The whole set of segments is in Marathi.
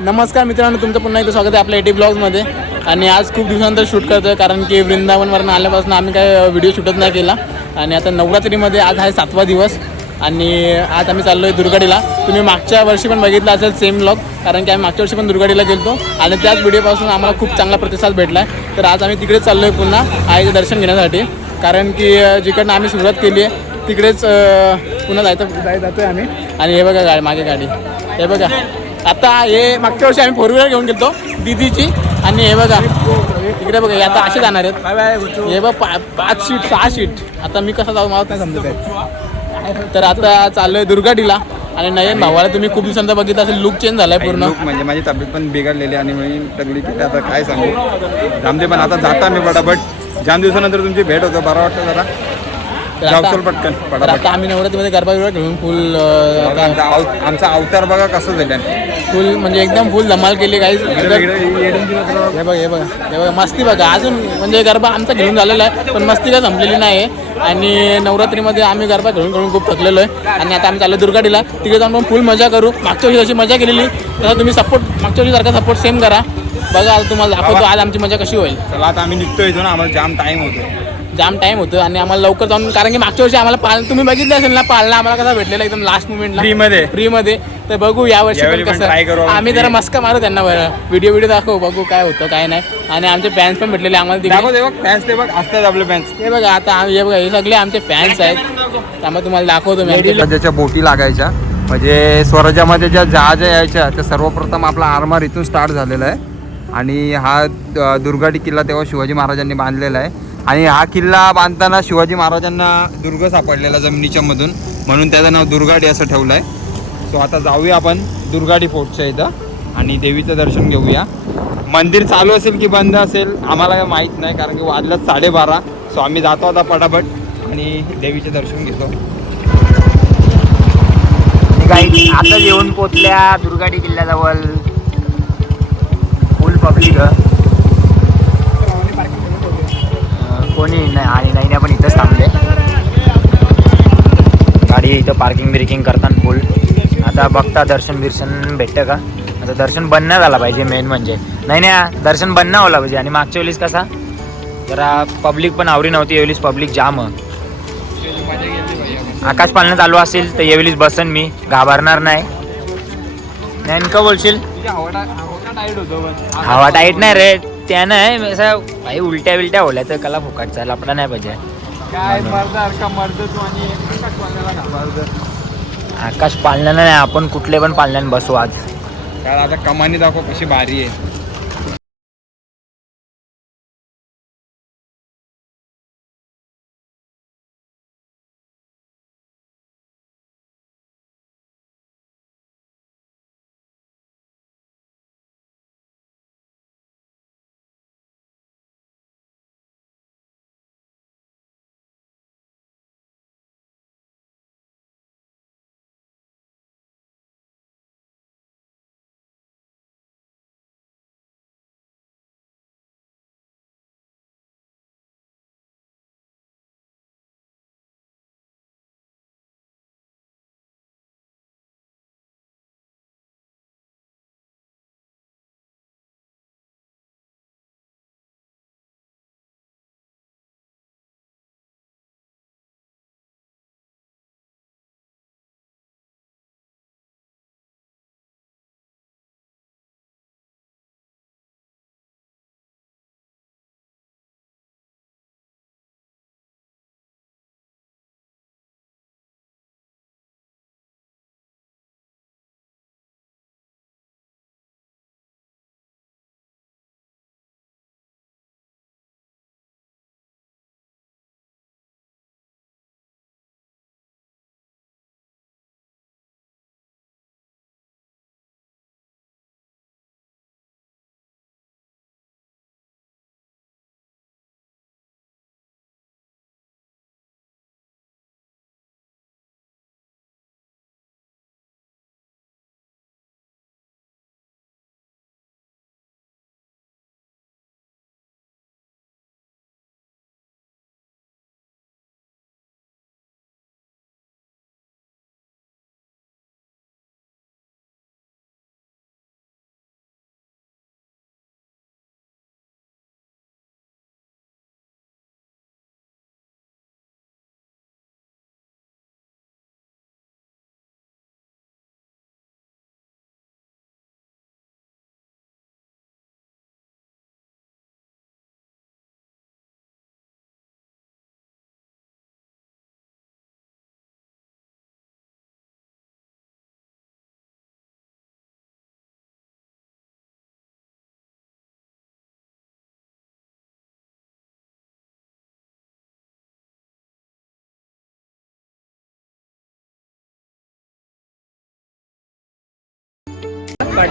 नमस्कार मित्रांनो तुमचं पुन्हा एकदा स्वागत आहे आपल्या एटी ब्लॉगमध्ये आणि आज खूप दिवसानंतर शूट करतो आहे कारण की वृंदावनवरून आल्यापासून आम्ही काय व्हिडिओ शूटच नाही केला. आणि आता नवरात्रीमध्ये आज आहे सातवा दिवस. आणि आज आम्ही चाललो आहे दुर्गाडीला. तुम्ही मागच्या वर्षी पण बघितलं असेल सेम ब्लॉग कारण की आम्ही मागच्या वर्षी पण दुर्गाडीला गेलो आणि त्याच व्हिडिओपासून आम्हाला खूप चांगला प्रतिसाद भेटला आहे तर आज आम्ही तिकडेच चाललो आहे पुन्हा आईचं दर्शन घेण्यासाठी. कारण की जिकडनं आम्ही सुरुवात केली आहे तिकडेच पुन्हा जायचं जाय जातो आहे आम्ही. आणि हे बघा गाडी मागे गाडी. हे बघा. आता हे मागच्या वर्षी आम्ही फोर व्हीलर घेऊन गेलो दीदीची. आणि हे बघा इकडे बघा हे आता असे जाणार आहेत. हे बघ पा पाच सीट सहा सीट आता मी कसं जाऊ मला नाही समजत आहे तर आता चाललो आहे दुर्गाडीला आणि नयन भावाला तुम्ही खूप दिवसांचा बघितलं असेल लुक चेंज झालाय पूर्ण. लूक म्हणजे माझी तब्येत पण बिघडलेली आणि मी तगडी केली. आता काय सांगू? जामदे पण आता जाता मी पटापट जाम दिवसानंतर तुमची भेट होतं. बरं वाटतं जरा? तर जाऊ आता चल पटकन तर पटापट. आता आम्ही नवरात्रीमध्ये गरबा बिरबा घेऊन फुल आता आमचा अव- आमचा अवतार बघा कसं झालं. फुल म्हणजे एकदम फुल धमाल केली काही हे बघ हे बघ हे बघ मस्ती बघा. अजून म्हणजे गरबा आमचा घेऊन झालेला आहे पण मस्ती काय संपलेली नाही आहे आणि नवरात्रीमध्ये आम्ही गरबा घेऊन घेऊन खूप थकलेलो आहे. आणि आता आम्ही चाललो दुर्गाडीला. तिकडे जाऊन पण फुल मजा करू. मागच्या वर्षी जशी मजा केलेली. तसं तुम्ही सपोर्ट मागच्या वर्षी सारखा सपोर्ट सेम करा. बघा आता तुम्हाला दाखवतो आज आमची मजा कशी होईल. चला आता आम्ही निघतो इथून. आम्हाला जाम टाइम होतो जाम टाईम होतं आणि आम्हाला लवकर जाऊन कारण की मागच्या वर्षी आम्हाला पाल तुम्ही बघितलं असेल ना पालना आम्हाला कसा भेटलेला एकदम लास्ट मुमेंटला Free मध्ये. फ्रीमध्ये तर बघू या वर्षी पण कसं आम्ही. जरा मस्का मारू त्यांना बरं. व्हिडिओ व्हिडिओ दाखवू बघू काय होतं काय नाही. आणि आमचे फॅन्स पण भेटलेले आम्हाला फॅन्स ते बघ असतात आपले फॅन्स हे बघा आता आम्ही हे बघा हे सगळे आमचे फॅन्स आहेत. त्यामुळे तुम्हाला दाखवतो मी बोटी लागायच्या. म्हणजे स्वराज्यामध्ये ज्या जहाजा यायच्या त्या सर्वप्रथम आपला आरमार इथून स्टार्ट झालेला आहे. आणि हा द- दुर्गाडी किल्ला तेव्हा शिवाजी महाराजांनी बांधलेला आहे. आणि हा किल्ला बांधताना शिवाजी महाराजांना दुर्ग सापडलेला जमिनीच्या मधून. म्हणून त्याचं नाव दुर्गाडी असं ठेवलं आहे सो आता जाऊया आपण दुर्गाडी फोर्टच्या इथं आणि देवीचं दर्शन घेऊया. मंदिर चालू असेल की बंद असेल आम्हाला काही माहीत नाही कारण की वाजलं साडेबारा. सो आम्ही जातो आता पटापट आणि देवीचे दर्शन घेतो. काही आता येऊन पोचल्या दुर्गाडी किल्ल्याजवळ. फुल पब्लिक कोणी नाही आणि नाही पण इथंच थांबले. गाडी इथं पार्किंग बिर्किंग करताना फुल आता बघता दर्शन बिर्शन भेटतं का? आता दर्शन बंद नाही झाला पाहिजे मेन म्हणजे. नाही नाही दर्शन बंद नाही होला पाहिजे. आणि मागच्या वेळेस कसा? जरा पब्लिक पण आवडी नव्हती यावेळेस पब्लिक जाम. आकाश पालनं चालू असेल तर यावेळीच बसन मी. घाबरणार नाही. नेमकं बोलशील? हवा टाईट नाही रे. त्यानं असं काही उलट्या बिलट्या होल्या तर कला फुकाटचा लपडा नाही पाहिजे. काय मर्दारखा मर्द तू आणि घाबरत आकाश पालनानं नाही आपण कुठले पण पालण्यानं बसू आज. आता कमानी दाखव कशी भारी आहे.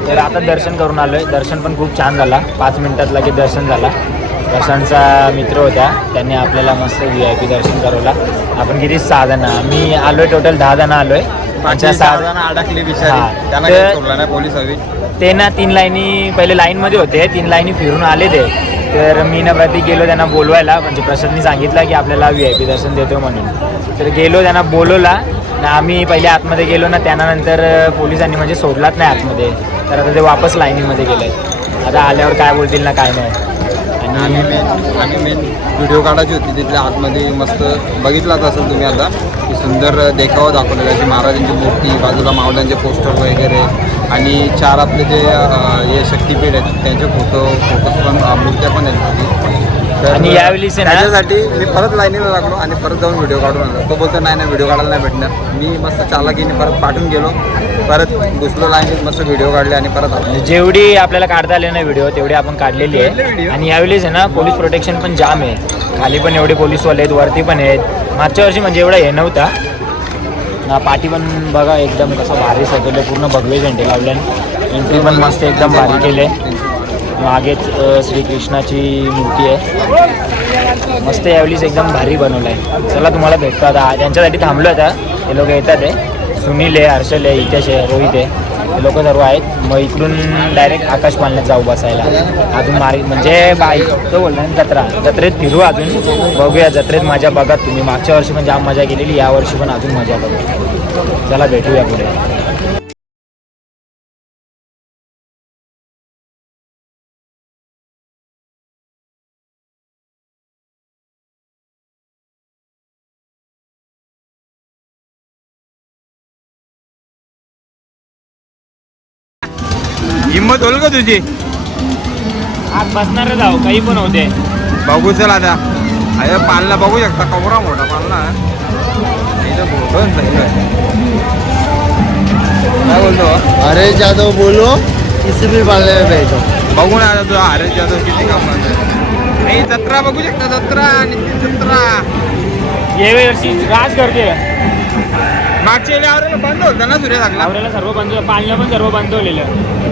तर आता दर्शन करून आलोय. दर्शन पण खूप छान झाला. पाच मिनिटात लगेच दर्शन झाला. दर्शनचा मित्र होता त्यांनी आपल्याला मस्त व्ही आय पी दर्शन करवला. आपण किती सहा जण? मी आलोय टोटल दहा जण आलोय. आमच्या सहा जण अडकली नाही पोलीस हवी. ते ना तीन लाईनी पहिले लाईनमध्ये होते. तीन लाईनी फिरून आले ते. तर मी ना प्रतीक गेलो त्यांना बोलवायला. म्हणजे प्रसादनी सांगितलं की आपल्याला व्ही आय पी दर्शन देतो म्हणून. तर गेलो त्यांना बोलवला. ना आम्ही पहिले आतमध्ये गेलो ना त्यानंतर पोलिसांनी म्हणजे सोडलाच नाही आतमध्ये. तर आता ते वापस लाईनीमध्ये गेले आता आल्यावर काय बोलतील ना काय नाही. आणि आम्ही मेन आम्ही मेन व्हिडिओ काढायची होती तिथल्या आतमध्ये मस्त बघितलाच असेल तुम्ही आता की सुंदर देखावा दाखवलेला आहे. महाराजांची मूर्ती बाजूला मावल्यांचे पोस्टर वगैरे आणि चार आपले जे हे शक्तीपीठ आहेत त्यांचे फोटो फोटोज पण मूर्त्या पण आहेत. आणि यावेळी त्याच्यासाठी मी परत लाईनीला लागलो आणि परत जाऊन व्हिडिओ काढून आलो. तो बोलतो नाही नाही व्हिडिओ काढायला नाही भेटणार. मी मस्त चालाकीने परत पाठवून गेलो. परत घुसलो लाईनीत मस्त व्हिडिओ काढले आणि परत आलो. जेवढी आपल्याला काढता आले ना व्हिडिओ तेवढी आपण काढलेली आहे. आणि यावेळेस आहे ना पोलीस प्रोटेक्शन पण जाम आहे. खाली पण एवढे पोलीसवाले आहेत वरती पण आहेत. मागच्या वर्षी म्हणजे एवढा हे नव्हता. ना पाठी पण बघा एकदम कसं भारी सजवलं पूर्ण भगवे झेंडे लावले एंट्री पण मस्त एकदम भारी केले मागेच श्रीकृष्णाची मूर्ती आहे. मस्त यावेळीच एकदम भारी बनवलं आहे चला तुम्हाला भेटतो आता. त्यांच्यासाठी थांबलो आता. हे लोक येतात आहे सुनील आहे हर्षल आहे हितेश आहे रोहित आहे. हे लोक सर्व आहेत. मग इकडून डायरेक्ट आकाश पाण्यात जाऊ बसायला. अजून मारी म्हणजे बाई तो जत्रा. जत्रेत फिरू अजून. बघूया जत्रेत मजा बघा तुम्ही. मागच्या वर्षी पण जाम मजा केलेली या वर्षी पण अजून मजा बघू. चला भेटूया पुढे. हिंमत होईल का तुझी? आज बसणार जाऊ काही पण होते बघू चल आता. अरे पालना बघू शकता. कवरा मोठा पालना मोठं काय बोलतो? अरे जादव बोलो किसी भी पालने में भेजो बघू ना आता तुझा अरे जाधव किती काम नाही जत्रा बघू शकता. जत्रा आणि ती जत्रा. ये वर्षी राज करते. मागच्या वेळी आवरेला बंद होतं ना सूर्य लागला? आवऱ्याला सर्व बंद पालण्या पण सर्व बंद होलेलं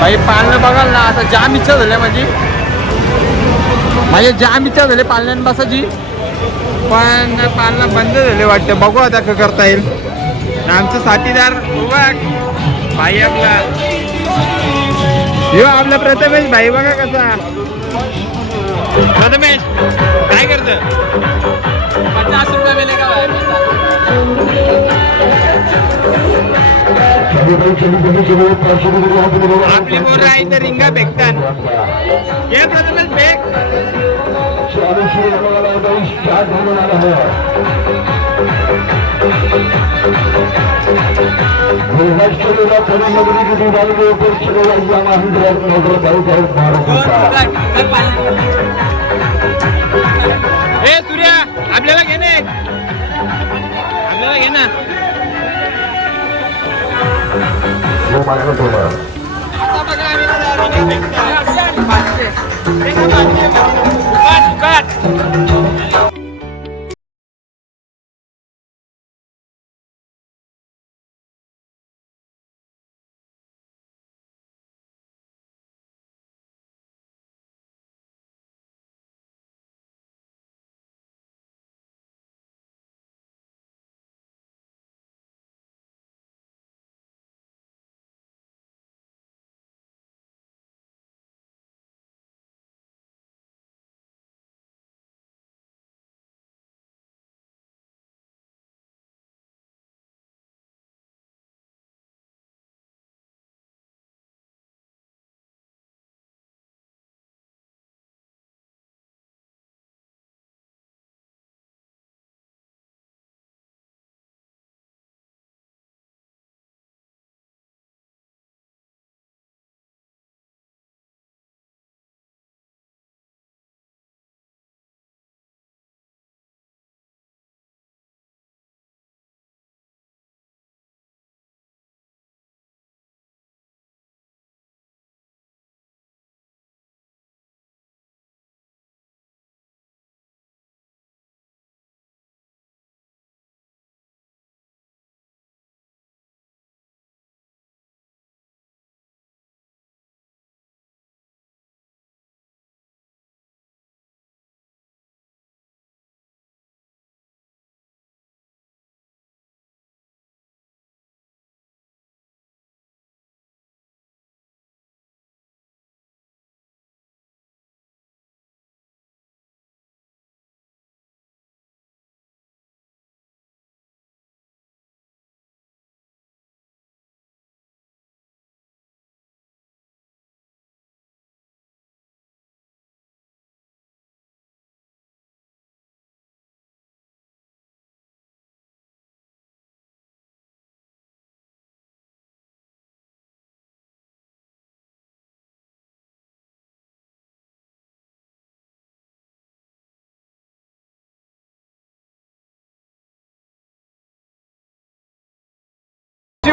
भाई पाळणं बघाल ना आता जाम इच्छा झाल्या माझी. माझी जाम इच्छा झाली पाळण्यान बसायची पण पालणं बंद झाले वाटतं. बघू आता का करता येईल. आमचं साथीदार उभा भाई आपला. यो आपला प्रथमेश भाई बघा कसा. प्रथमेश काय करत पचास रुपये मिलेगा भाई आपली पोरं आहे तर रिंगा फेकतात. ये प्रथमेश फेक. ए सूर्या आपल्याला घे ना एक. आपल्याला घे ना आता बघा आम्ही ना दारू नाही फेकतात. पाचशे. हे का पाचशे? पाच,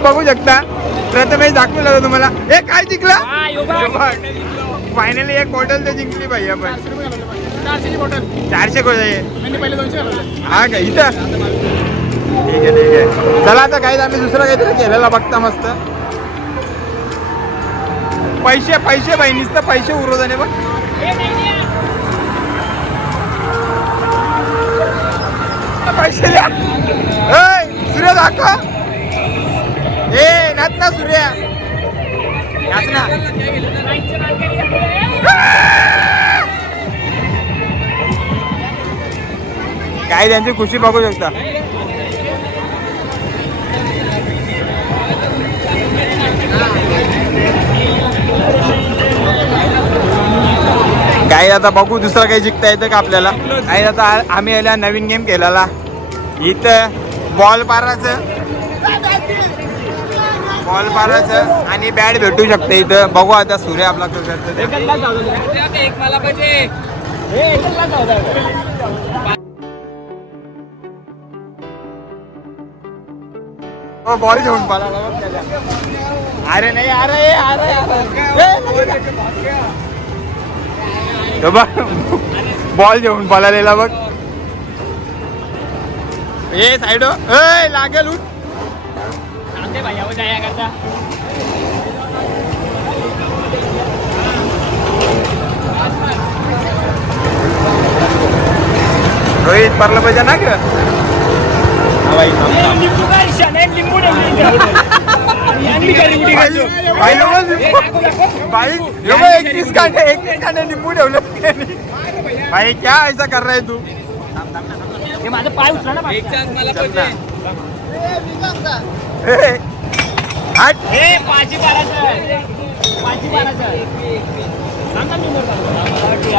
बघू शकता. प्रथमेश दाखवलं होतं तुम्हाला. ए काय जिंकला? फायनली एक बॉटल तर जिंकली पाहिजे आपण. चारशे घालवले हा का? इथं? ठीक आहे ठीक आहे. चला आता काही आम्ही दुसरं काहीतरी केलेला बघता मस्त. पैसे पैसे बहिणीच तर पैसे उरवताने बघ. पैसे द्या. सूर्य दाखव. ए ना सूर्या. याच ना. काय त्यांची खुशी बघू शकता. काही आता बघू दुसरं काही जिंकता येतं का आपल्याला? काही आता आम्ही याला नवीन गेम केलेला इथं बॉल पाराचं बॉल मारायचं आणि बॅट भेटू शकते इथं. बघू आता सूर्य आपला कसं करतो बॉल घेऊन पाला अरे नाही अरे अरे बॉल घेऊन पळालेला बघ. A side. ए लागेल उठ. रोहित पडलं पाहिजे ना ग हा बाई, थांब, थांब. बाई, बाई, लोकं लिंबू- बाई हे बघ, एकतीस कांडे एकतीस कांडे लिंबू ठेवले त्यांनी. भाई क्या ऐसा कर रहा है तू माझं पाय उचला ना ए, हट. हे पाची बाराचं पाची बाराचं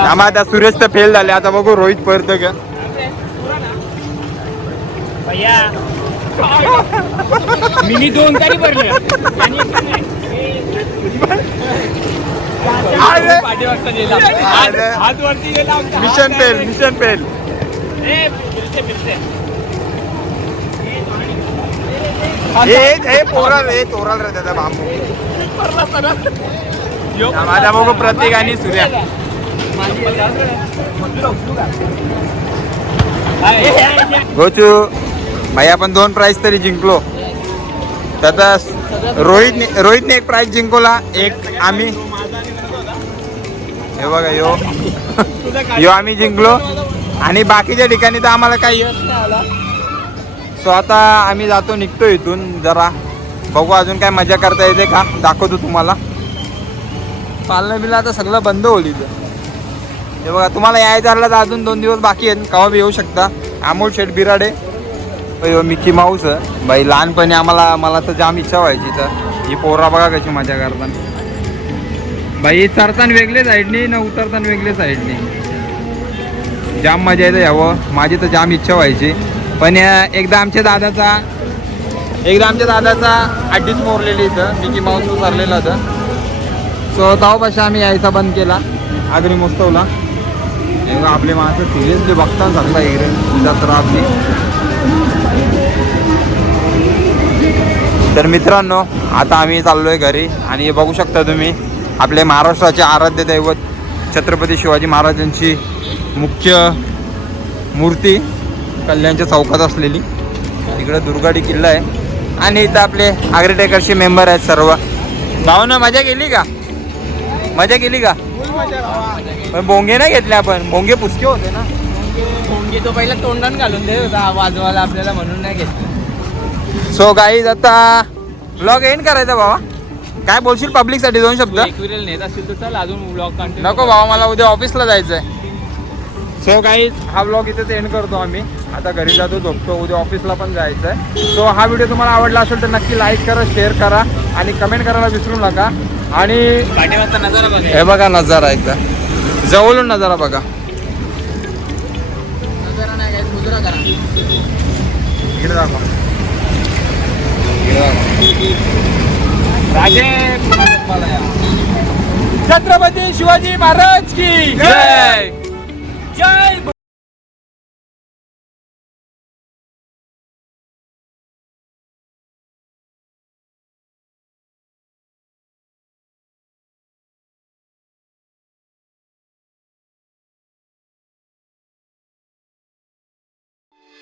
आम्हा आता सुरेश तर फेल झाले आता बघू रोहित परत का मिनी दोन तरी भरले. मिशन फेल मिशन फेल हे फिरते, हे ए ए तोराल रे त्याचा बांबू. माझा बघू प्रत्येक आणि सूर्या. गोचू भाई आपण दोन प्राईज तरी जिंकलो. त्याचा रोहितने रोहितने एक प्राईज जिंकवला एक आम्ही. हे बघा यो. यो आम्ही जिंकलो. आणि बाकीच्या ठिकाणी तर आम्हाला काही यश नाही आला सो आता आम्ही जातो निघतो इथून जरा. बघू अजून काय मजा करता येते का? दाखवतो तुम्हाला. पालनं बिलं आता सगळं बंद होईल इथं. हे बघा तुम्हाला यायचं आलं तर अजून दोन दिवस बाकी आहेत. केव्हा बी येऊ शकता. अमोल शेठ बिराडे. अयो मिकी माऊस. बाई लहानपणी आम्हाला मला तर जाम इच्छा व्हायची तर ही पोरा बघा कशी मजा करताना बाई चढताना वेगळे साईडनी न उतरताना वेगळे साईडनी. जाम मजा येते यावं. माझी तर जाम इच्छा व्हायची. पण एकदा आमच्या दादाचा एकदा आमच्या दादाचा आड्डीच मोरलेली इथं. मिकी माऊस उतरलेला होतं. सो तेव्हापासून आम्ही यायचा बंद केला. आगरी मोस्तवला हे आपले माणसं सिरियसली बघता चांगला इकडे. जत्रा आपली तर मित्रांनो आता आम्ही चाललोय घरी. आणि हे बघू शकता तुम्ही आपले महाराष्ट्राचे आराध्य दैवत छत्रपती शिवाजी महाराजांची मुख्य मूर्ती. कल्याणच्या चौकात असलेली. इकडं दुर्गाडी किल्ला आहे. आणि इथं आपले आग्रेटेकरचे मेंबर आहेत सर्व. भावना मजा केली का? मजा केली का? पण बोंगे नाही घेतले आपण. बोंगे पुसके होते ना. भोंगी तो पहिला तोंडान घालून देत होता. वाजवायला आपल्याला म्हणून नाही घेतलं. सो गाईज आता ब्लॉग एंड करायचा बाबा काय बोलशील पब्लिकसाठी दोन शब्द? एकविरेल नेत असेल तर चल अजून ब्लॉग नको बाबा मला उद्या ऑफिसला जायचंय. सो गाईज हा ब्लॉग इथेच एंड करतो आम्ही. आता घरी जातो झोपतो. उद्या ऑफिसला पण जायचं आहे सो हा व्हिडिओ तुम्हाला आवडला असेल तर नक्की लाईक करा शेअर करा आणि कमेंट करायला विसरू नका. आणि हे बघा नजारा एकदा. जवळून नजारा बघा. छत्रपती शिवाजी महाराज की जय! जय!